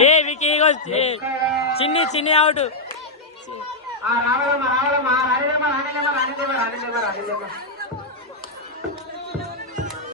ఏ wiki చిన్ని చిన్ని out. రావాలమ్మా రావాలమ్మా రానిలేమ్మా రానిలేమ్మా రానిలేమ్మా రానిలేమ్మా రానిలేమ్మా